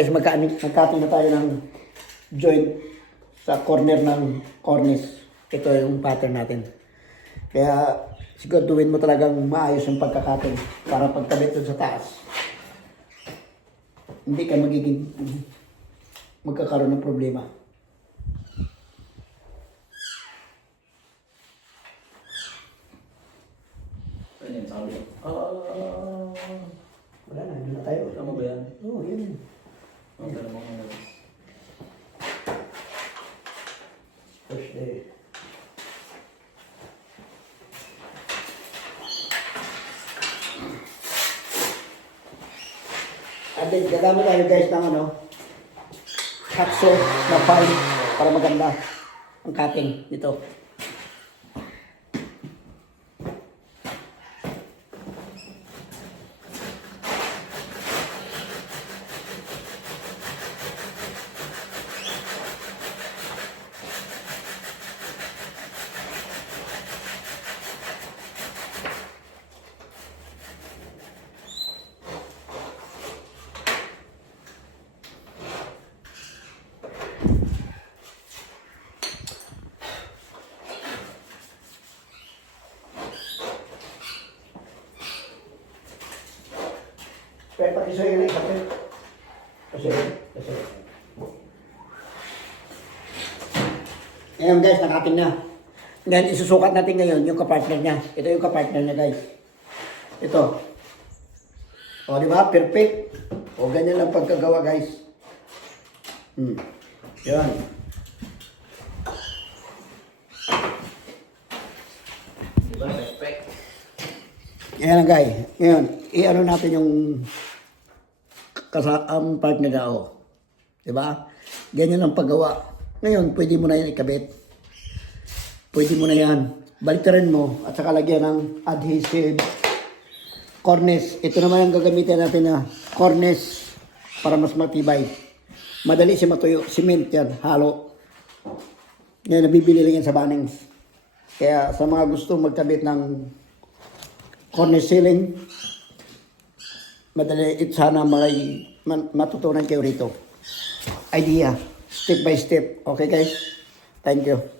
Guys, magkating na tayo ng joint sa corner ng cornice. Ito yung pattern natin. Kaya siguraduhin mo talagang maayos yung pagkakating para pagkabit dun sa taas. Hindi ka magkakaroon ng problema. Ayun, sabi ko. Wala na, doon na tayo. Tama ba yan? Oo, yun. Ang gano'n mo nga. First day. At then, gagamit tayo guys ng hacksaw na file para maganda ang cutting nito. Pero pati sa'yo na isa pero. Kasi. Ngayon guys, nakating na. Ngayon, isusukat natin ngayon yung kapartner niya. Ito yung kapartner niya guys. Ito. O, di ba? Perfect. O, ganyan lang pagkagawa guys. Yan. Diba, respect? Yan guys. Ngayon, i-ano natin yung partner na o. Diba? Ganyan ang paggawa. Ngayon, pwede mo na yan ikabit. Pwede mo na yan. Baliktarin mo at saka lagyan ng adhesive cornice. Ito naman ang gagamitin natin na cornice para mas matibay. Madali siya matuyo. Cement yan, halo. Yan, nabibili lang yan sa Bunnings. Kaya sa mga gusto magkabit ng cornice ceiling, madali, sana matutunan kayo rito. Idea, step by step. Okay guys? Thank you.